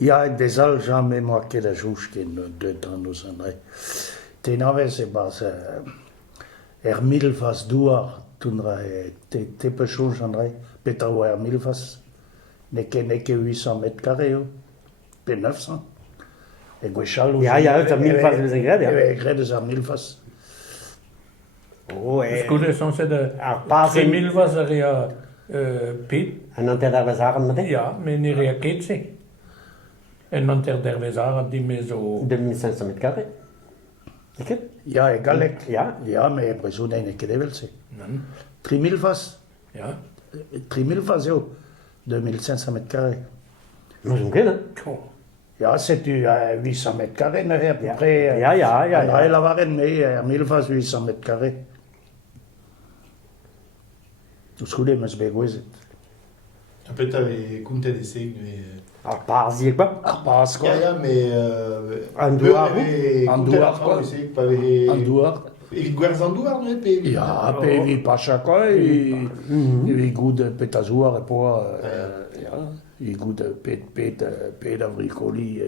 Ja, des al jamais marqué la jouche qui de dans nos années. Ten aves e bas milfas douar tunra te pechouj andrei peta o milfas ne que 800 mètres carrés pe 900 e gwechal Ja, ja, dat milfas is een gred, ja. e gredes milfas. Oh, Het goede is soms de pasen. 3000 was er ja Piet. En dan ter daar zagen met hem. Ja, men er ja kitsi. En dan ter der bezaren die me zo... 2500 met carré. Ik heb? Ja, e galek. Ja. Ja, me e preso ne que develse. 3000 fas. Ja. 3000 fas yo. 2500 mètres carrés. Maar zo'n gred, hè? Cool. Ja, c'est du 800 mètres carrés, à peu près. Ja. Andrei la waren me, milfas 800 mètres carrés. Us goede mes begoizet. Après, t'avais compté des signes, mais... Ah, pas zie ik wel. Ar pas, quoi. Ja, mais... An douar, An douar, quoi. quoi. An douar. Evit gwerz an douar, non, pe? Ja, pe vi pacha, quoi. Vi goud petazouar e poa. Ja, vi goud pet avricoli.